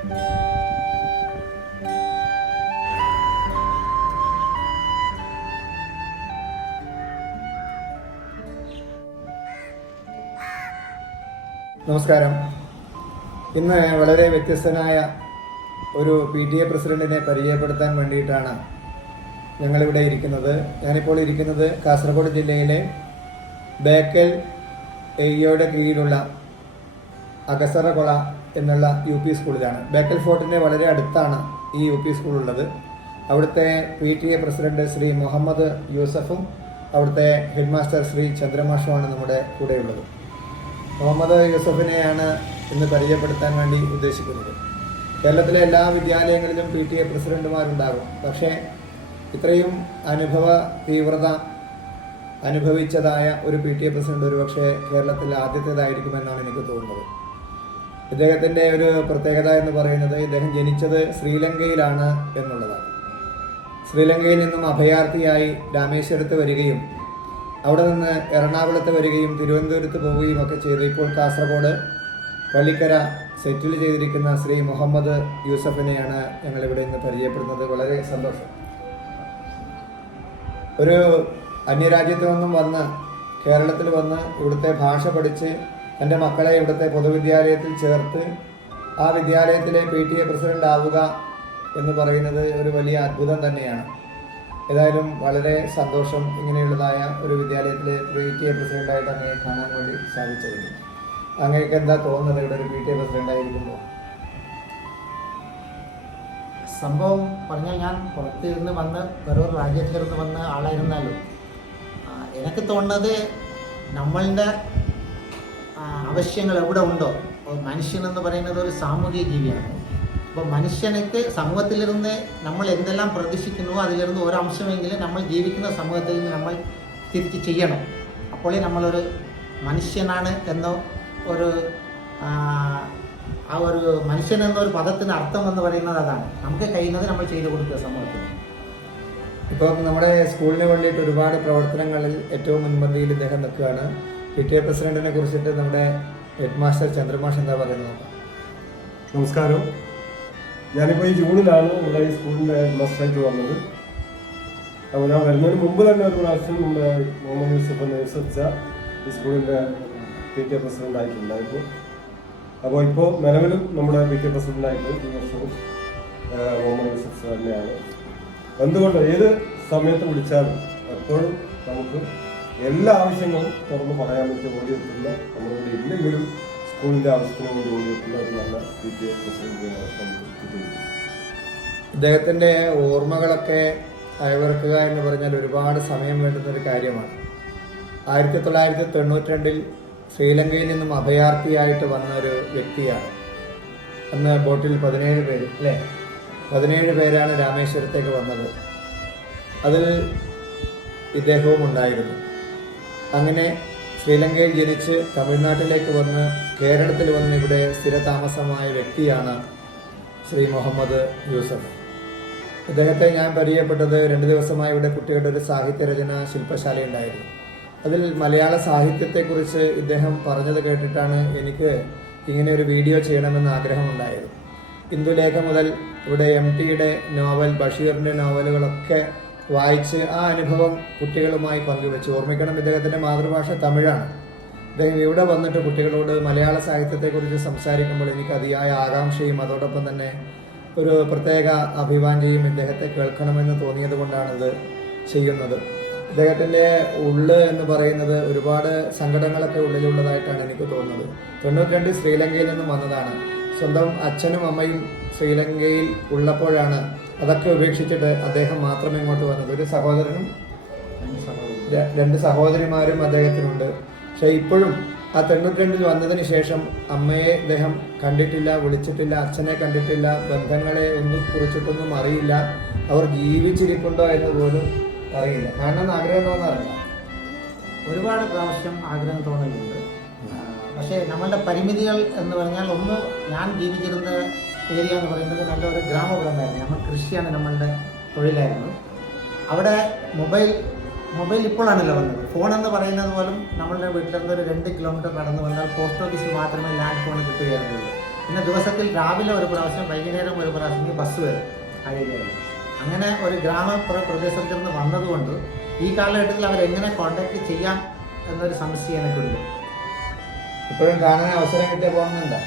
നമസ്കാരം. ഇന്ന് വളരെ വ്യത്യസ്തനായ ഒരു പി ടി എ പ്രസിഡന്റിനെ പരിചയപ്പെടുത്താൻ വേണ്ടിയിട്ടാണ് ഞങ്ങളിവിടെ ഇരിക്കുന്നത്. ഞാനിപ്പോൾ ഇരിക്കുന്നത് കാസർഗോഡ് ജില്ലയിലെ ബേക്കൽ ഏരിയയുടെ കീഴിലുള്ള അഗസറകൊള എന്നുള്ള യു പി സ്കൂളിലാണ്. ബേക്കൽ ഫോർട്ടിന്റെ വളരെ അടുത്താണ് ഈ യു പി സ്കൂളുള്ളത് അവിടുത്തെ P T A president Shri Muhammad യൂസഫും അവിടുത്തെ ഹെഡ് മാസ്റ്റർ ശ്രീ ചന്ദ്രമാഷുമാണ് നമ്മുടെ കൂടെയുള്ളത്. മുഹമ്മദ് യൂസഫിനെയാണ് ഇന്ന് പരിചയപ്പെടുത്താൻ വേണ്ടി ഉദ്ദേശിക്കുന്നത്. കേരളത്തിലെ എല്ലാ വിദ്യാലയങ്ങളിലും പി ടി എ പ്രസിഡന്റുമാരുണ്ടാകും. പക്ഷേ ഇത്രയും അനുഭവ തീവ്രത അനുഭവിച്ചതായ ഒരു പി ടി എ പ്രസിഡന്റ് ഒരുപക്ഷെ കേരളത്തിൽ ആദ്യത്തേതായിരിക്കുമെന്നാണ് എനിക്ക് തോന്നുന്നത്. ഇദ്ദേഹത്തിന്റെ ഒരു പ്രത്യേകത എന്ന് പറയുന്നത് ഇദ്ദേഹം ജനിച്ചത് ശ്രീലങ്കയിലാണ് എന്നുള്ളതാണ്. ശ്രീലങ്കയിൽ നിന്നും അഭയാർത്ഥിയായി രാമേശ്വരത്ത് വരികയും അവിടെ നിന്ന് എറണാകുളത്ത് വരികയും തിരുവനന്തപുരത്ത് പോവുകയും ഒക്കെ ചെയ്തു ഇപ്പോൾ കാസർഗോഡ് പള്ളിക്കര സെറ്റിൽ ചെയ്തിരിക്കുന്ന ശ്രീ മുഹമ്മദ് യൂസഫിനെയാണ് ഞങ്ങളിവിടെ ഇന്ന് പരിചയപ്പെടുന്നത്. വളരെ സന്തോഷം. ഒരു അന്യരാജ്യത്ത് നിന്നും വന്ന് കേരളത്തിൽ വന്ന് ഇവിടുത്തെ ഭാഷ പഠിച്ച് എന്റെ മക്കളെ ഇവിടുത്തെ പൊതുവിദ്യാലയത്തിൽ ചേർത്ത് ആ വിദ്യാലയത്തിലെ പി ടി എ പ്രസിഡന്റ് ആവുക എന്ന് പറയുന്നത് ഒരു വലിയ അത്ഭുതം തന്നെയാണ്. ഏതായാലും വളരെ സന്തോഷം ഇങ്ങനെയുള്ളതായ ഒരു വിദ്യാലയത്തിലെ പി ടി എ പ്രസിഡന്റായിട്ട് അങ്ങനെ കാണാൻ വേണ്ടി സാധിച്ചതിന്. അങ്ങേക്ക് എന്താ തോന്നുന്നത് ഇവിടെ ഒരു പി ടി എ പ്രസിഡന്റ് ആയിരിക്കുമ്പോൾ സംഭവം പറഞ്ഞാൽ ഞാൻ പുറത്ത് നിന്ന് വന്ന് വേറൊരു രാജ്യത്തിലിരുന്ന് വന്ന ആളായിരുന്നാലും എനിക്ക് തോന്നുന്നത് നമ്മളുടെ ആവശ്യങ്ങൾ എവിടെ ഉണ്ടോ? മനുഷ്യൻ എന്ന് പറയുന്നത് ഒരു സാമൂഹിക ജീവിയാണ്. അപ്പോൾ മനുഷ്യനക്ക് സമൂഹത്തിലിരുന്ന് നമ്മൾ എന്തെല്ലാം പ്രതീക്ഷിക്കുന്നുവോ അതിലിരുന്ന് ഒരംശമെങ്കിലും നമ്മൾ ജീവിക്കുന്ന സമൂഹത്തിൽ നിന്ന് നമ്മൾ തിരിച്ച് ചെയ്യണം. അപ്പോഴേ നമ്മളൊരു മനുഷ്യനാണ് എന്നോ ഒരു ആ ഒരു മനുഷ്യൻ എന്നൊരു പദത്തിന് അർത്ഥം എന്ന് പറയുന്നത് അതാണ്. നമുക്ക് കഴിയുന്നത് നമ്മൾ ചെയ്തു കൊടുക്കുക സമൂഹത്തിന്. ഇപ്പോൾ നമ്മുടെ സ്കൂളിന് വേണ്ടിയിട്ട് ഒരുപാട് പ്രവർത്തനങ്ങളിൽ ഏറ്റവും മുൻപന്തിയിൽ ഇദ്ദേഹം നിൽക്കുകയാണ്. പി ടി എ പ്രസിഡന്റിനെ കുറിച്ചിട്ട് നമ്മുടെ ഹെഡ് മാസ്റ്റർ ചന്ദ്രമാഷ് എന്താ പറയുന്നത്? നമസ്കാരം. ഞാനിപ്പോൾ ഈ ജൂണിലാണ് നമ്മുടെ ഈ സ്കൂളിന്റെ ഹെഡ് മാസ്റ്ററായിട്ട് വന്നത്. അപ്പോൾ ഞാൻ വരുന്നതിന് മുമ്പ് തന്നെ ഒരു പ്രാവശ്യം നമ്മുടെ മുഹമ്മദ് യൂസഫ് എന്ന യൂസഫ് ഷാ ഈ സ്കൂളിന്റെ പി ടി എ പ്രസിഡന്റ് ആയിട്ടുണ്ടായിരുന്നു. അപ്പോൾ ഇപ്പോൾ നിലവിലും നമ്മുടെ പി ടി എ പ്രസിഡന്റായിട്ട് ഈ വർഷവും മുഹമ്മദ് യൂസഫ് ഷാ തന്നെയാണ് എന്തുകൊണ്ട് ഏത് സമയത്ത് വിളിച്ചാലും എപ്പോഴും നമുക്ക് എല്ലാ ആവശ്യങ്ങളും തുറന്ന് പറയാൻ വേണ്ടി ഓടിയെത്തുന്ന നമ്മളിവിടെ ഇല്ലെങ്കിലും സ്കൂളിന്റെ ആവശ്യത്തിന് വേണ്ടി ഓടിയെത്തുന്ന ഒരു നല്ല വിദ്യാഭ്യാസ ഇദ്ദേഹത്തിന്റെ ഓർമ്മകളൊക്കെ അയവിറക്കുക എന്ന് പറഞ്ഞാൽ ഒരുപാട് സമയം വേണ്ടുന്ന ഒരു കാര്യമാണ്. ആയിരത്തി തൊള്ളായിരത്തി തൊണ്ണൂറ്റി രണ്ടിൽ ശ്രീലങ്കയിൽ നിന്നും അഭയാർത്ഥിയായിട്ട് വന്ന ഒരു വ്യക്തിയാണ്. അന്ന് ബോട്ടിൽ പതിനേഴ് പേര് അല്ലേ? പതിനേഴ് പേരാണ് രാമേശ്വരത്തേക്ക് വന്നത്. അതിൽ ഇദ്ദേഹവും ഉണ്ടായിരുന്നു അങ്ങനെ ശ്രീലങ്കയിൽ ജനിച്ച് തമിഴ്നാട്ടിലേക്ക് വന്ന് കേരളത്തിൽ വന്ന് ഇവിടെ സ്ഥിരതാമസമായ വ്യക്തിയാണ് ശ്രീ മുഹമ്മദ് യൂസഫ്. അദ്ദേഹത്തെ ഞാൻ പരിചയപ്പെട്ടത് രണ്ട് ദിവസമായി ഇവിടെ കുട്ടികളുടെ ഒരു സാഹിത്യരചന ശില്പശാല ഉണ്ടായിരുന്നു അതിൽ മലയാള സാഹിത്യത്തെക്കുറിച്ച് ഇദ്ദേഹം പറഞ്ഞത് കേട്ടിട്ടാണ് എനിക്ക് ഇങ്ങനെ ഒരു വീഡിയോ ചെയ്യണമെന്ന് ആഗ്രഹമുണ്ടായത്. ഇന്ദുലേഖ മുതൽ ഇവിടെ എം ടിയുടെ നോവൽ ബഷീറിന്റെ നോവലുകളൊക്കെ വായിച്ച് ആ അനുഭവം കുട്ടികളുമായി പങ്കുവെച്ചു ഓർമ്മിക്കണം. ഇദ്ദേഹത്തിന്റെ മാതൃഭാഷ തമിഴാണ്. അദ്ദേഹം ഇവിടെ വന്നിട്ട് കുട്ടികളോട് മലയാള സാഹിത്യത്തെക്കുറിച്ച് സംസാരിക്കുമ്പോൾ എനിക്ക് അതിയായ ആകാംക്ഷയും അതോടൊപ്പം തന്നെ ഒരു പ്രത്യേക അഭിവാഞ്ചയും ഇദ്ദേഹത്തെ കേൾക്കണമെന്ന് തോന്നിയത് കൊണ്ടാണിത് ചെയ്യുന്നത്. ഇദ്ദേഹത്തിന്റെ ഉള്ള് എന്ന് പറയുന്നത് ഒരുപാട് സങ്കടങ്ങളൊക്കെ ഉള്ളിലുള്ളതായിട്ടാണ് എനിക്ക് തോന്നുന്നത്. തൊണ്ണൂറ്റി രണ്ട് ശ്രീലങ്കയിൽ നിന്നും വന്നതാണ്. സ്വന്തം അച്ഛനും അമ്മയും ശ്രീലങ്കയിൽ ഉള്ളപ്പോഴാണ് അതൊക്കെ ഉപേക്ഷിച്ചിട്ട് അദ്ദേഹം മാത്രമേ ഇങ്ങോട്ട് വന്നത്. ഒരു സഹോദരനും രണ്ട് സഹോദരിമാരും അദ്ദേഹത്തിനുണ്ട്. പക്ഷെ ഇപ്പോഴും ആ തൊണ്ണൂറ്റിരണ്ടിൽ വന്നതിന് ശേഷം അമ്മയെ അദ്ദേഹം കണ്ടിട്ടില്ല വിളിച്ചിട്ടില്ല അച്ഛനെ കണ്ടിട്ടില്ല ബന്ധങ്ങളെ ഒന്നും കുറിച്ചിട്ടൊന്നും അറിയില്ല. അവർ ജീവിച്ചിരിപ്പുണ്ടോ എന്ന് പോലും അറിയില്ല. കാരണം ആഗ്രഹം തോന്നാറില്ല ഒരുപാട് പ്രാവശ്യം ആഗ്രഹം തോന്നലുണ്ട്. പക്ഷേ നമ്മളുടെ പരിമിതികൾ എന്ന് പറഞ്ഞാൽ ഒന്ന് ഞാൻ ജീവിച്ചിരുന്ന ഏരിയ എന്ന് പറയുന്നത് നല്ലൊരു ഗ്രാമപുരമായിരുന്നു. നമ്മൾ കൃഷിയാണ് നമ്മളുടെ തൊഴിലായിരുന്നു. അവിടെ മൊബൈൽ മൊബൈൽ ഇപ്പോഴാണല്ലോ വന്നത്. ഫോൺ എന്ന് പറയുന്നത് പോലും നമ്മളുടെ വീട്ടിൽ നിന്ന് ഒരു രണ്ട് കിലോമീറ്റർ നടന്നു വന്നാൽ പോസ്റ്റ് ഓഫീസിൽ മാത്രമേ ലാൻഡ് ഫോൺ കിട്ടുകയായിരുന്നുള്ളൂ പിന്നെ ദിവസത്തിൽ രാവിലെ ഒരു പ്രാവശ്യം വൈകുന്നേരം ഒരു പ്രാവശ്യം ബസ് വരും. ആ ഏരിയയിൽ അങ്ങനെ ഒരു ഗ്രാമ പ്രദേശത്തിൽ നിന്ന് വന്നതുകൊണ്ട് ഈ കാലഘട്ടത്തിൽ അവരെങ്ങനെ കോണ്ടാക്ട് ചെയ്യാം എന്നൊരു സംശയം എനിക്കുണ്ട്. ഇപ്പോഴും കാണാൻ അവസരം കിട്ടിയ പോകുന്നുണ്ടോ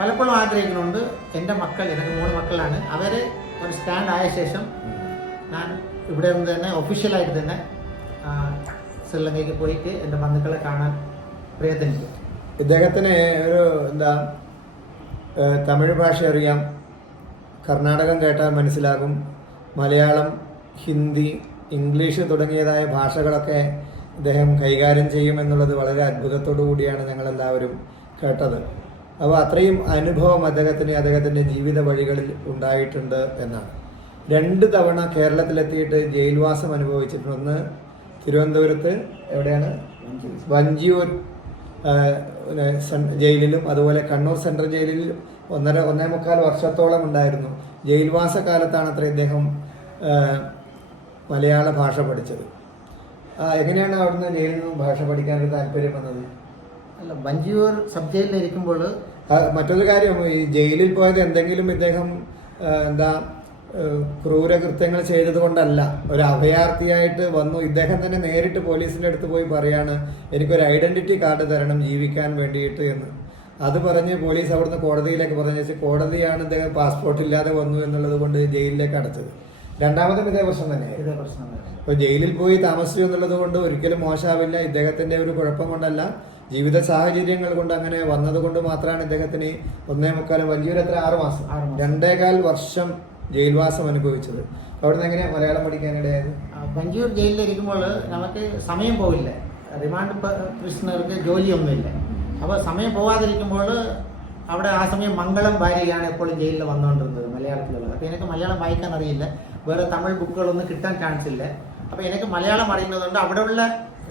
പലപ്പോഴും ആഗ്രഹിക്കുന്നുണ്ട്. എന്റെ മക്കൾ എനിക്ക് മൂന്ന് മക്കളാണ്. അവരെ ഒരു സ്റ്റാൻഡ് ആയ ശേഷം ഞാൻ ഇവിടെ നിന്ന് തന്നെ ഒഫീഷ്യലായിട്ട് തന്നെ ശ്രീലങ്കയ്ക്ക് പോയിട്ട് എന്റെ ബന്ധുക്കളെ കാണാൻ പ്രയത്നിക്കും. ഇദ്ദേഹത്തിന് ഒരു എന്താ തമിഴ് ഭാഷ അറിയാം. കർണാടകം കേട്ടാൽ മനസ്സിലാകും. മലയാളം ഹിന്ദി ഇംഗ്ലീഷ് തുടങ്ങിയതായ ഭാഷകളൊക്കെ ഇദ്ദേഹം കൈകാര്യം ചെയ്യുമെന്നുള്ളത് വളരെ അത്ഭുതത്തോടു കൂടിയാണ് ഞങ്ങളെല്ലാവരും കേട്ടത്. അപ്പോൾ അത്രയും അനുഭവം അദ്ദേഹത്തിന് അദ്ദേഹത്തിന്റെ ജീവിത വഴികളിൽ ഉണ്ടായിട്ടുണ്ട് എന്നാണ്. രണ്ട് തവണ കേരളത്തിലെത്തിയിട്ട് ജയിൽവാസം അനുഭവിച്ചിട്ടുണ്ട്. ഒന്ന് തിരുവനന്തപുരത്ത് എവിടെയാണ്? വഞ്ചിയൂർ ജയിലിലും അതുപോലെ കണ്ണൂർ സെൻട്രൽ ജയിലിൽ ഒന്നര ഒന്നേ മുക്കാൽ വർഷത്തോളം ഉണ്ടായിരുന്നു. ജയിൽവാസ കാലത്താണ് അത്ര ഇദ്ദേഹം മലയാള ഭാഷ പഠിച്ചത്. എങ്ങനെയാണ് അവിടുന്ന് ജയിലിൽ നിന്നും ഭാഷ പഠിക്കാനൊരു താല്പര്യം വന്നത്? അല്ല ബഞ്ചൂർ സബ് ജയിലിലിരിക്കുമ്പോൾ മറ്റൊരു കാര്യം ഈ ജയിലിൽ പോയത് എന്തെങ്കിലും ഇദ്ദേഹം എന്താ ക്രൂരകൃത്യങ്ങൾ ചെയ്തത് കൊണ്ടല്ല. ഒരു അഭയാർത്ഥിയായിട്ട് വന്നു. ഇദ്ദേഹം തന്നെ നേരിട്ട് പോലീസിന്റെ അടുത്ത് പോയി പറയാണ് എനിക്കൊരു ഐഡന്റിറ്റി കാർഡ് തരണം ജീവിക്കാൻ വേണ്ടിയിട്ട് എന്ന്. അത് പറഞ്ഞ് പോലീസ് അവിടുന്ന് കോടതിയിലേക്ക് പറഞ്ഞു വെച്ചാൽ കോടതിയാണ് ഇദ്ദേഹം പാസ്പോർട്ട് ഇല്ലാതെ വന്നു എന്നുള്ളത് കൊണ്ട് ജയിലിലേക്ക് അടച്ചത്. രണ്ടാമതും ഇതേ പ്രശ്നം തന്നെയായിരുന്നു ഇതേ ഇപ്പോൾ ജയിലിൽ പോയി താമസിച്ചു എന്നുള്ളത് കൊണ്ട് ഒരിക്കലും മോശമാവില്ല. ഇദ്ദേഹത്തിന്റെ ഒരു കുഴപ്പം കൊണ്ടല്ല. ജീവിത സാഹചര്യങ്ങൾ കൊണ്ട് അങ്ങനെ വന്നത് കൊണ്ട് മാത്രമാണ് ഇദ്ദേഹത്തിന് ഒന്നേ മുക്കാലും വലിയൊരു എത്ര? ആറ് മാസം. രണ്ടേകാൽ വർഷം ജയിൽവാസം അനുഭവിച്ചത്. അവിടെ നിന്ന് എങ്ങനെയാണ് മലയാളം പഠിക്കാനിടയായത് ബഞ്ചൂർ ജയിലിലിരിക്കുമ്പോൾ നമുക്ക് സമയം പോവില്ല. റിമാൻഡ് പ്രിസണർക്ക് ജോലിയൊന്നുമില്ല. അപ്പോൾ സമയം പോവാതിരിക്കുമ്പോൾ അവിടെ ആ സമയം മംഗളം ഭാര്യയാണ് എപ്പോഴും ജയിലിൽ വന്നുകൊണ്ടിരുന്നത് മലയാളത്തിലുള്ളത്. അപ്പോൾ എനിക്ക് മലയാളം വായിക്കാൻ അറിയില്ല. വേറെ തമിഴ് ബുക്കുകളൊന്നും കിട്ടാൻ ചാൻസ് ഇല്ല. അപ്പോൾ എനിക്ക് മലയാളം അറിയുന്നതുകൊണ്ട് അവിടെയുള്ള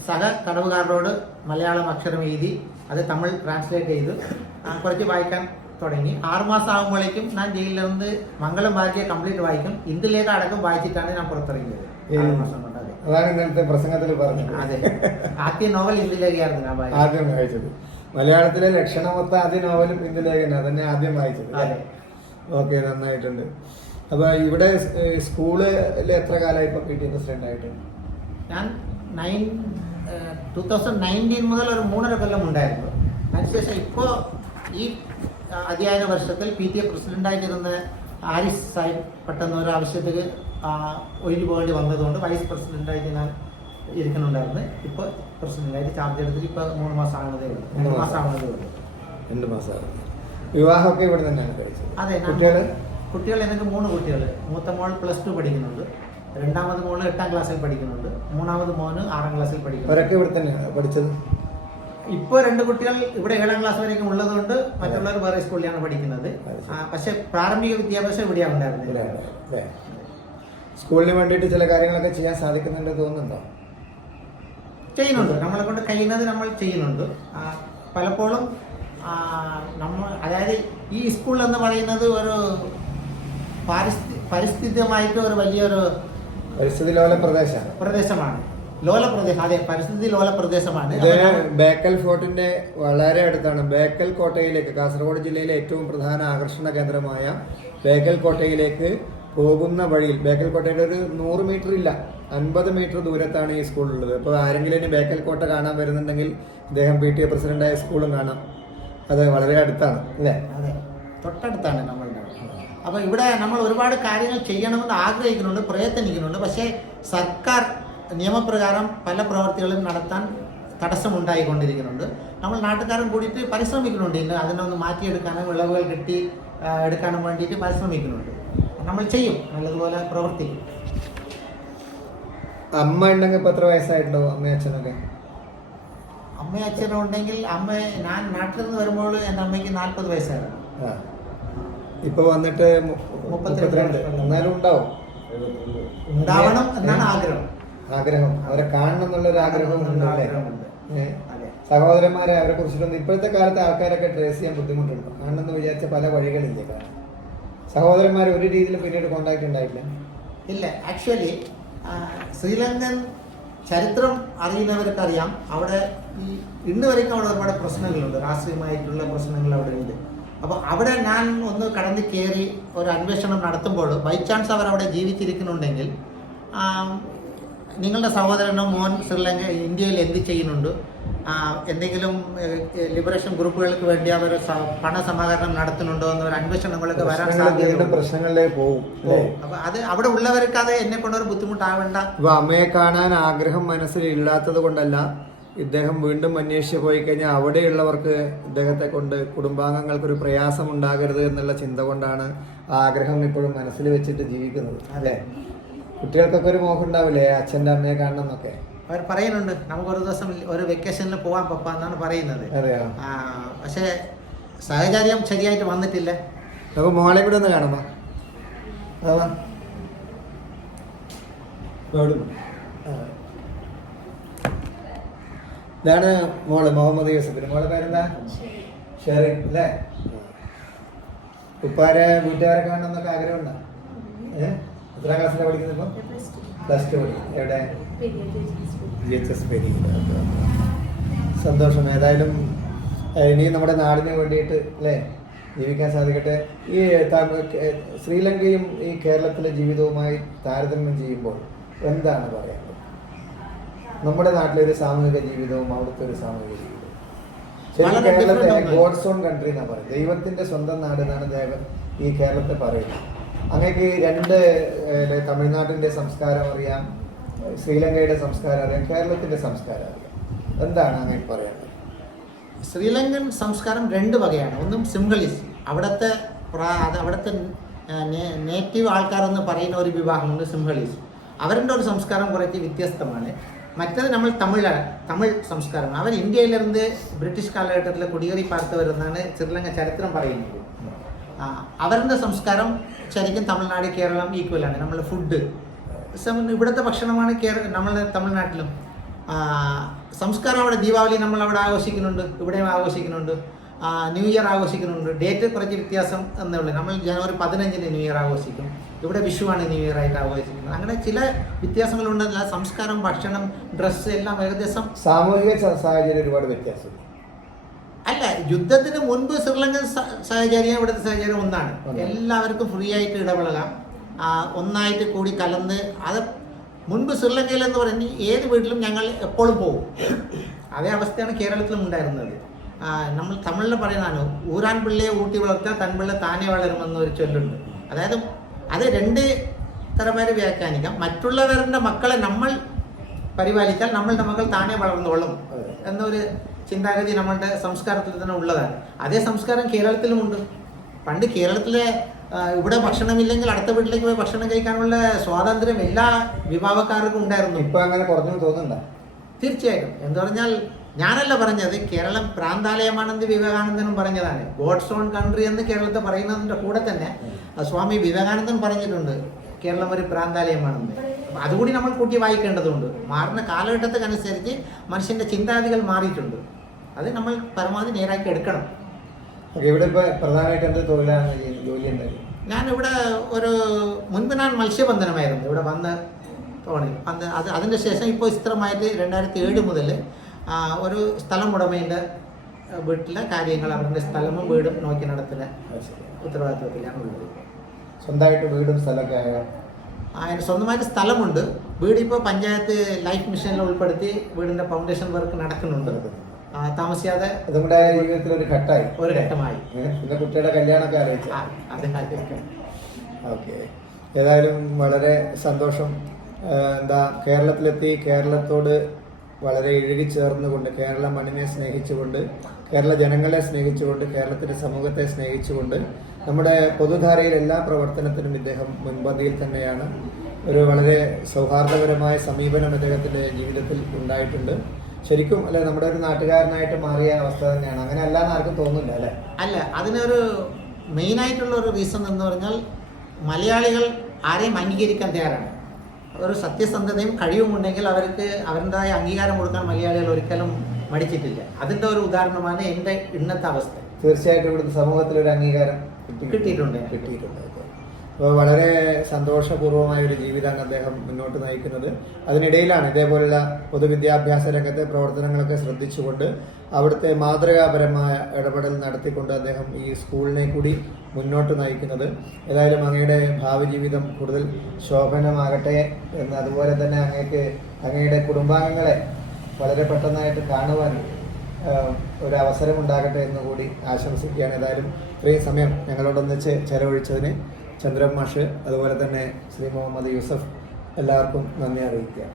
സഹ തടവുകാരോട് മലയാളം അക്ഷരം എഴുതി അത് തമിഴ് ട്രാൻസ്ലേറ്റ് ചെയ്ത് കുറച്ച് വായിക്കാൻ തുടങ്ങി. ആറുമാസം ആകുമ്പോഴേക്കും ഞാൻ ജയിലിൽ നിന്ന് മംഗളം ഭാര്യയെ കംപ്ലീറ്റ് വായിക്കും. ഇന്ത്യയിലേക്ക് അടക്കം വായിച്ചിട്ടാണ് ഞാൻ പുറത്തിറങ്ങിയത്. കൊണ്ട് അതാണ് പ്രസംഗത്തിൽ പറഞ്ഞത്. അതെ. ആദ്യ നോവൽ ഇന്ദുലേഖയായിരുന്നു ഞാൻ വായിച്ചത്. ആദ്യം വായിച്ചത്. മലയാളത്തിലെ ലക്ഷണമൊത്ത ആദ്യ നോവലും ഇന്ദുലേഖന തന്നെ ആദ്യം വായിച്ചത്. അതെ. ഓക്കെ നന്നായിട്ടുണ്ട്. അപ്പൊ ഇവിടെ സ്കൂളിൽ എത്ര കാലമായി ഇപ്പൊ പി ടി പ്രസിഡന്റ് ആയിട്ട് ഞാൻ നയൻ ടൂ തൗസൻഡ് നയന്റീൻ മുതൽ ഒരു മൂന്നര കൊല്ലം ഉണ്ടായിരുന്നു. അതിനുശേഷം ഇപ്പോൾ ഈ അധ്യയന വർഷത്തിൽ പി ടി എ പ്രസിഡന്റായിട്ടിരുന്ന ആരിസ് സാഹിബ് പെട്ടെന്ന് ഒരു ആവശ്യത്തിൽ ഒഴിഞ്ഞു പോകേണ്ടി വന്നതുകൊണ്ട് വൈസ് പ്രസിഡന്റായിട്ട് ഞാൻ ഇരിക്കുന്നുണ്ടായിരുന്നു. ഇപ്പോൾ പ്രസിഡന്റായിട്ട് ചാർജ് എടുത്തിട്ട് ഇപ്പോൾ മൂന്ന് മാസം ആകുന്നതേ ഉള്ളൂ. മൂന്ന് മാസം. മാസം. ആകുന്നതേ ഉള്ളൂ. രണ്ട് മാസമാണ് വിവാഹമൊക്കെ ഇവിടെ തന്നെയാണ് കഴിച്ചത്. അതെ കുട്ടികൾ കുട്ടികൾ എനിക്ക് മൂന്ന് കുട്ടികൾ മൂത്ത മോൾ പ്ലസ് ടു പഠിക്കുന്നുണ്ട്. രണ്ടാമത് മോൾ എട്ടാം ക്ലാസ്സിൽ പഠിക്കുന്നുണ്ട്. മൂന്നാമത് മോന് ആറാം ക്ലാസ്സിൽ പഠിക്കുന്നു അവരൊക്കെ ഇവിടെ തന്നെയാണ് പഠിച്ചത്? ഇപ്പോൾ രണ്ട് കുട്ടികൾ ഇവിടെ ഏഴാം ക്ലാസ് വരെയും ഉള്ളതുകൊണ്ട് മറ്റുള്ളവർ വേറെ സ്കൂളിലാണ് പഠിക്കുന്നത്. പക്ഷെ പ്രാരംഭിക വിദ്യാഭ്യാസം ഇവിടെയാണ് ഉണ്ടായിരുന്നത് സ്കൂളിന് വേണ്ടിയിട്ട് ചില കാര്യങ്ങളൊക്കെ ചെയ്യാൻ സാധിക്കുന്നുണ്ട് തോന്നുന്നുണ്ടോ? ചെയ്യുന്നുണ്ട്. നമ്മളെ കൊണ്ട് കഴിയുന്നത് നമ്മൾ ചെയ്യുന്നുണ്ട്. പലപ്പോഴും നമ്മൾ അതായത് ഈ സ്കൂൾ എന്ന് പറയുന്നത് ഒരു പാരിസ്ഥി പരിസ്ഥിതിയുമായിട്ട് ഒരു വലിയൊരു പരിസ്ഥിതി ലോല പ്രദേശമാണ് പ്രദേശമാണ്. ലോല പ്രദേശം അതെ പരിസ്ഥിതി ലോല പ്രദേശമാണ്. ഇത് ബേക്കൽ ഫോർട്ടിന്റെ വളരെ അടുത്താണ്. ബേക്കൽ കോട്ടയിലേക്ക് കാസർഗോഡ് ജില്ലയിലെ ഏറ്റവും പ്രധാന ആകർഷണ കേന്ദ്രമായ ബേക്കൽ കോട്ടയിലേക്ക് പോകുന്ന വഴിയിൽ ബേക്കൽ കോട്ടയുടെ ഒരു നൂറ് മീറ്റർ ഇല്ല അൻപത് മീറ്റർ ദൂരത്താണ് ഈ സ്കൂളുള്ളത് അപ്പോൾ ആരെങ്കിലും ഇനി ബേക്കൽ കോട്ട കാണാൻ വരുന്നുണ്ടെങ്കിൽ അദ്ദേഹം പി ടി എ പ്രസിഡന്റായ സ്കൂളും കാണാം. അത് വളരെ അടുത്താണ് അല്ലേ? അതെ തൊട്ടടുത്താണ് നമ്മളുടെ അപ്പോൾ ഇവിടെ നമ്മൾ ഒരുപാട് കാര്യങ്ങൾ ചെയ്യണമെന്ന് ആഗ്രഹിക്കുന്നുണ്ട് പ്രയത്നിക്കുന്നുണ്ട്. പക്ഷേ സർക്കാർ നിയമപ്രകാരം പല പ്രവർത്തികളും നടത്താൻ തടസ്സമുണ്ടായിക്കൊണ്ടിരിക്കുന്നുണ്ട്. നമ്മൾ നാട്ടുകാരും കൂടിയിട്ട് പരിശ്രമിക്കുന്നുണ്ട്. ഇന്ന് അതിനൊന്ന് മാറ്റിയെടുക്കാനും വിളവുകൾ കിട്ടി എടുക്കാനും വേണ്ടിയിട്ട് പരിശ്രമിക്കുന്നുണ്ട്. നമ്മൾ ചെയ്യും നല്ലതുപോലെ പ്രവർത്തിക്കും. അമ്മ ഉണ്ടെങ്കിൽ ഇപ്പൊ എത്ര വയസ്സായിട്ടുണ്ടോ അമ്മയും അച്ഛനൊക്കെ? അമ്മയും അച്ഛനും ഉണ്ടെങ്കിൽ അമ്മ ഞാൻ നാട്ടിൽ നിന്ന് വരുമ്പോൾ എന്റെ അമ്മയ്ക്ക് നാൽപ്പത് വയസ്സായിരുന്നു. ഇപ്പൊ വന്നിട്ട് മുപ്പത്തിരണ്ട് എന്നാലും ഉണ്ടാവും. ഉണ്ടാവണം എന്നാണ് ആഗ്രഹം. ആഗ്രഹം. അവരെ കാണണം ആഗ്രഹം? ആഗ്രഹമുണ്ട്. ഏ? അതെ. സഹോദരന്മാരെ അവരെ കുറിച്ചിട്ടൊന്നും ഇപ്പോഴത്തെ കാലത്ത് ആൾക്കാരൊക്കെ ഡ്രസ് ചെയ്യാൻ ബുദ്ധിമുട്ടുണ്ട്. കാണണമെന്ന് വിചാരിച്ച പല വഴികളില്ലേ സഹോദരന്മാരെ ഒരു രീതിയിൽ പിന്നീട് കോണ്ടാക്ട് ഉണ്ടായിട്ടില്ല? ഇല്ല. ആക്ച്വലി ശ്രീലങ്കൻ ചരിത്രം അറിയുന്നവർക്ക് അറിയാം അവിടെ ഈ ഇന്ന് വരെയും അവിടെ ഒരുപാട് പ്രശ്നങ്ങളുണ്ട്. രാഷ്ട്രീയമായിട്ടുള്ള പ്രശ്നങ്ങൾ അവിടെ ഉണ്ട് അപ്പോൾ അവിടെ ഞാൻ ഒന്ന് കടന്ന് കയറി ഒരു അന്വേഷണം നടത്തുമ്പോൾ ബൈ ചാൻസ് അവർ അവിടെ ജീവിച്ചിരിക്കുന്നുണ്ടെങ്കിൽ നിങ്ങളുടെ സഹോദരനോ മോൻ ശ്രീലങ്ക ഇന്ത്യയിൽ എന്ത് ചെയ്യുന്നുണ്ട്? എന്തെങ്കിലും ലിബറേഷൻ ഗ്രൂപ്പുകൾക്ക് വേണ്ടി അവർ പണ പണസമാഹരണം നടത്തുന്നുണ്ടോ എന്നൊരു അന്വേഷണങ്ങളൊക്കെ വരാൻ സാധ്യത പ്രശ്നങ്ങളിലേക്ക് പോകും അപ്പൊ അത് അവിടെ ഉള്ളവർക്ക് അത് എന്നെ കൊണ്ടൊരു ബുദ്ധിമുട്ടാവേണ്ട. അമ്മയെ കാണാൻ ആഗ്രഹം മനസ്സിൽ ഇല്ലാത്തത് കൊണ്ടല്ല ഇദ്ദേഹം വീണ്ടും അന്വേഷിച്ച് പോയി കഴിഞ്ഞാൽ അവിടെയുള്ളവർക്ക് ഇദ്ദേഹത്തെ കൊണ്ട് കുടുംബാംഗങ്ങൾക്കൊരു പ്രയാസം ഉണ്ടാകരുത് എന്നുള്ള ചിന്ത കൊണ്ടാണ് ആഗ്രഹം ഇപ്പോഴും മനസ്സിൽ വെച്ചിട്ട് ജീവിക്കുന്നത്. അല്ലേ? കുട്ടികൾക്കൊക്കെ ഒരു മോഹം ഉണ്ടാവില്ലേ? അച്ഛന്റെ അമ്മയെ കാണണം എന്നൊക്കെ അവർ പറയുന്നുണ്ട് നമുക്കൊരു ദിവസം ഒരു വെക്കേഷനിൽ പോവാൻ പപ്പ എന്നാണ് പറയുന്നത്. പക്ഷേ സാഹചര്യം ശരിയായിട്ട് വന്നിട്ടില്ല. നമുക്ക് മോളെ കൂടെ ഒന്ന് കാണാമോ? അതാ. ഇതാണ് മോൾ മുഹമ്മദ് യൂസഫിന് മോളെ പേരെന്താ? ഷെറി അല്ലേ? ഉപ്പാരെ വീട്ടുകാരെ കാണണം എന്നൊക്കെ ആഗ്രഹമുണ്ടോ? ഏഹ് എത്രാം ക്ലാസ്സിലാണ് പഠിക്കുന്നത് ഇപ്പം? Plus two. പഠിക്കും എവിടെ? ജി എച്ച് എസ് പേരി സന്തോഷം. ഏതായാലും ഇനി നമ്മുടെ നാടിന് വേണ്ടിയിട്ട് അല്ലേ? ജീവിക്കാൻ സാധിക്കട്ടെ. ഈ ശ്രീലങ്കയും ഈ കേരളത്തിലെ ജീവിതവുമായി താരതമ്യം ചെയ്യുമ്പോൾ എന്താണ് പറയാനുള്ളത്? നമ്മുടെ നാട്ടിലെ ഒരു സാമൂഹിക ജീവിതവും അവിടുത്തെ ഒരു സാമൂഹിക ജീവിതവും. ശരിക്കും കേരളത്തെ ഗോഡ്സ് ഓൺ കൺട്രി എന്നാണ് പറയുന്നത്. ദൈവത്തിന്റെ സ്വന്തം നാട് എന്നാണ് ദേവൻ ഈ കേരളത്തെ പറയുന്നത്. അങ്ങേക്ക് രണ്ട് തമിഴ്നാട്ടിന്റെ സംസ്കാരം അറിയാം ശ്രീലങ്കയുടെ സംസ്കാരം അറിയാം കേരളത്തിന്റെ സംസ്കാരം അറിയാം. എന്താണ് അങ്ങനെ പറയാനുള്ളത് ശ്രീലങ്കൻ സംസ്കാരം രണ്ട് വകയാണ്. ഒന്നും സിംഗളിസ് അവിടുത്തെ അത് അവിടുത്തെ നേറ്റീവ് ആൾക്കാരെന്ന് പറയുന്ന ഒരു വിവാഹമുണ്ട് സിംഹളീസ്. അവരുടെ ഒരു സംസ്കാരം കുറച്ച് വ്യത്യസ്തമാണ്. മറ്റത് നമ്മൾ തമിഴാണ് തമിഴ് സംസ്കാരം അവർ ഇന്ത്യയിലിരുന്ന് ബ്രിട്ടീഷ് കാലഘട്ടത്തിൽ കുടിയേറി പാർത്തവരെന്നാണ് ശ്രീലങ്ക ചരിത്രം പറയുന്നത്. അവരുടെ സംസ്കാരം ശരിക്കും തമിഴ്നാട് കേരളം ഈക്വലാണ് നമ്മൾ ഫുഡ് ഇവിടുത്തെ ഭക്ഷണമാണ് കേരള നമ്മൾ തമിഴ്നാട്ടിലും. സംസ്കാരം അവിടെ ദീപാവലി നമ്മൾ അവിടെ ആഘോഷിക്കുന്നുണ്ട്. ഇവിടെയും ആഘോഷിക്കുന്നുണ്ട്. ന്യൂ ഇയർ ആഘോഷിക്കുന്നുണ്ട്. ഡേറ്റ് കുറച്ച് വ്യത്യാസം എന്നുള്ളത് നമ്മൾ ജനുവരി പതിനഞ്ചിന് ന്യൂ ഇയർ ആഘോഷിക്കും. ഇവിടെ വിഷുവാണ് ന്യൂ ഇയർ ആയിട്ട് ആഘോഷിക്കുന്നത്. അങ്ങനെ ചില വ്യത്യാസങ്ങളുണ്ട്. സംസ്കാരം ഭക്ഷണം ഡ്രസ്സ് എല്ലാം ഏകദേശം സാമൂഹിക സാഹചര്യം ഒരുപാട് വ്യത്യാസം അല്ല യുദ്ധത്തിന് മുൻപ് ശ്രീലങ്കൻ സാഹചര്യം ഇവിടുത്തെ സാഹചര്യം ഒന്നാണ്. എല്ലാവർക്കും ഫ്രീ ആയിട്ട് ഇടപെടലാം ഒന്നായിട്ട് കൂടി കലർന്ന് അത് മുൻപ് ശ്രീലങ്കയിൽ എന്ന് പറഞ്ഞ് ഏത് വീട്ടിലും ഞങ്ങൾ എപ്പോഴും പോകും. അതേ അവസ്ഥയാണ് കേരളത്തിലും ഉണ്ടായിരുന്നത്. നമ്മൾ തമിഴിൽ പറയുന്നതാണ് ഊരാൻ പിള്ളയെ ഊട്ടി വളർത്താൻ തൻപിള്ള താനെ വളരുമെന്ന് ഒരു ചൊല്ലുണ്ട്. അതായത് അത് രണ്ട് തരമാര് വ്യാഖ്യാനിക്കാം. മറ്റുള്ളവരുടെ മക്കളെ നമ്മൾ പരിപാലിച്ചാൽ നമ്മളുടെ മക്കൾ താനെ വളർന്നോളും എന്നൊരു ചിന്താഗതി നമ്മളുടെ സംസ്കാരത്തിൽ തന്നെ ഉള്ളതാണ്. അതേ സംസ്കാരം കേരളത്തിലുമുണ്ട് പണ്ട് കേരളത്തിലെ ഇവിടെ ഭക്ഷണമില്ലെങ്കിൽ അടുത്ത വീട്ടിലേക്ക് പോയി ഭക്ഷണം കഴിക്കാനുള്ള സ്വാതന്ത്ര്യം എല്ലാ വിഭാഗക്കാർക്കും ഉണ്ടായിരുന്നു. ഇപ്പൊ അങ്ങനെ കുറഞ്ഞു തോന്നുന്നുണ്ടോ? തീർച്ചയായിട്ടും. എന്ന് പറഞ്ഞാൽ ഞാനല്ല പറഞ്ഞത് കേരളം പ്രാന്താലയമാണെന്ന് വിവേകാനന്ദനും പറഞ്ഞതാണ്. ഗോഡ്സ് ഓൺ കൺട്രി എന്ന് കേരളത്തെ പറയുന്നതിന്റെ കൂടെ തന്നെ സ്വാമി വിവേകാനന്ദൻ പറഞ്ഞിട്ടുണ്ട് കേരളം ഒരു പ്രാന്താലയമാണെന്ന്. അതുകൂടി നമ്മൾ കൂട്ടി വായിക്കേണ്ടതുണ്ട്. മാറുന്ന കാലഘട്ടത്തിനനുസരിച്ച് മനുഷ്യന്റെ ചിന്താഗതികൾ മാറിയിട്ടുണ്ട്. അത് നമ്മൾ പരമാവധി നേരാക്കി എടുക്കണം. ഇവിടെ ഇപ്പോൾ പ്രധാനമായിട്ട് എന്ത് തൊഴിലാണ്? ജോലി എന്തായാലും ഞാനിവിടെ ഒരു മുൻപ് ഞാൻ മത്സ്യബന്ധനമായിരുന്നു. ഇവിടെ വന്ന് തോണി അന്ന് അത് അതിന്റെ ശേഷം ഇപ്പോൾ സ്ഥിരമായിട്ട് രണ്ടായിരത്തി ഏഴ് മുതൽ ഒരു സ്ഥലം ഉടമയുടെ വീട്ടിലെ കാര്യങ്ങൾ അവരുടെ സ്ഥലവും വീടും നോക്കി നടത്തുന്ന ഉത്തരവാദിത്വത്തിലാണ് ഉള്ളത്. സ്വന്തമായിട്ട് വീടും സ്ഥലമൊക്കെ ആയോ? സ്വന്തമായിട്ട് സ്ഥലമുണ്ട്. വീട് ഇപ്പോൾ പഞ്ചായത്ത് ലൈഫ് മിഷനിൽ ഉൾപ്പെടുത്തി വീടിന്റെ ഫൗണ്ടേഷൻ വർക്ക് നടക്കുന്നുണ്ട്. താമസിയാതെ നമ്മുടെ ജീവിതത്തിൽ ഒരു ഘട്ടമായി ഒരു ഘട്ടമായി. പിന്നെ കുട്ടിയുടെ കല്യാണമൊക്കെ ആലോചിച്ചു? ആലോചിക്കാം. ഓക്കെ. ഏതായാലും വളരെ സന്തോഷം. എന്താ കേരളത്തിലെത്തി കേരളത്തോട് വളരെ ഇഴുകി ചേർന്നുകൊണ്ട് കേരള മണ്ണിനെ സ്നേഹിച്ചുകൊണ്ട് കേരള ജനങ്ങളെ സ്നേഹിച്ചുകൊണ്ട് കേരളത്തിന്റെ സമൂഹത്തെ സ്നേഹിച്ചുകൊണ്ട് നമ്മുടെ പൊതുധാരയിൽ എല്ലാ പ്രവർത്തനത്തിനും ഇദ്ദേഹം മുൻപന്തിയിൽ തന്നെയാണ്. ഒരു വളരെ സൗഹാർദ്ദപരമായ സമീപനം അദ്ദേഹത്തിന്റെ ജീവിതത്തിൽ ഉണ്ടായിട്ടുണ്ട്. ശരിക്കും അല്ലെ നമ്മുടെ ഒരു നാട്ടുകാരനായിട്ട് മാറിയ അവസ്ഥ തന്നെയാണ്. അങ്ങനെ അല്ലാന്ന് ആർക്കും തോന്നുന്നില്ല അല്ലെ? അല്ല അതിനൊരു മെയിനായിട്ടുള്ള ഒരു റീസൺ എന്ന് പറഞ്ഞാൽ മലയാളികൾ ആരെയും അംഗീകരിക്കാൻ തയ്യാറാണ്. ഒരു സത്യസന്ധതയും കഴിവുമുണ്ടെങ്കിൽ അവർക്ക് അവരുടേതായ അംഗീകാരം കൊടുക്കാൻ മലയാളികൾ ഒരിക്കലും മടിച്ചിട്ടില്ല. അതിന്റെ ഒരു ഉദാഹരണമാണ് എന്റെ ഇന്നത്തെ അവസ്ഥ. തീർച്ചയായിട്ടും ഇവിടുത്തെ സമൂഹത്തിൽ ഒരു അംഗീകാരം കിട്ടിയിട്ടുണ്ട്. കിട്ടിയിട്ടുണ്ട്. അപ്പോൾ വളരെ സന്തോഷപൂർവമായ ഒരു ജീവിതമാണ് അദ്ദേഹം മുന്നോട്ട് നയിക്കുന്നത്. അതിനിടയിലാണ് ഇതേപോലുള്ള പൊതുവിദ്യാഭ്യാസ രംഗത്തെ പ്രവർത്തനങ്ങളൊക്കെ ശ്രദ്ധിച്ചുകൊണ്ട് അവിടുത്തെ മാതൃകാപരമായ ഇടപെടൽ നടത്തിക്കൊണ്ട് അദ്ദേഹം ഈ സ്കൂളിനെ കൂടി മുന്നോട്ട് നയിക്കുന്നത്. ഏതായാലും അങ്ങയുടെ ഭാവി ജീവിതം കൂടുതൽ ശോഭനമാകട്ടെ എന്ന് അതുപോലെ തന്നെ അങ്ങേക്ക് അങ്ങയുടെ കുടുംബാംഗങ്ങളെ വളരെ പെട്ടെന്നായിട്ട് കാണുവാൻ ഒരു അവസരം ഉണ്ടാകട്ടെ എന്ന് കൂടി ആശംസിക്കുകയാണ്. ഏതായാലും ഇത്രയും സമയം ഞങ്ങളോടൊന്നിച്ച് ചെലവഴിച്ചതിന് ചന്ദ്രൻ മാഷ് അതുപോലെ തന്നെ ശ്രീ മുഹമ്മദ് യൂസഫ് എല്ലാവർക്കും നന്ദി അറിയിക്കുക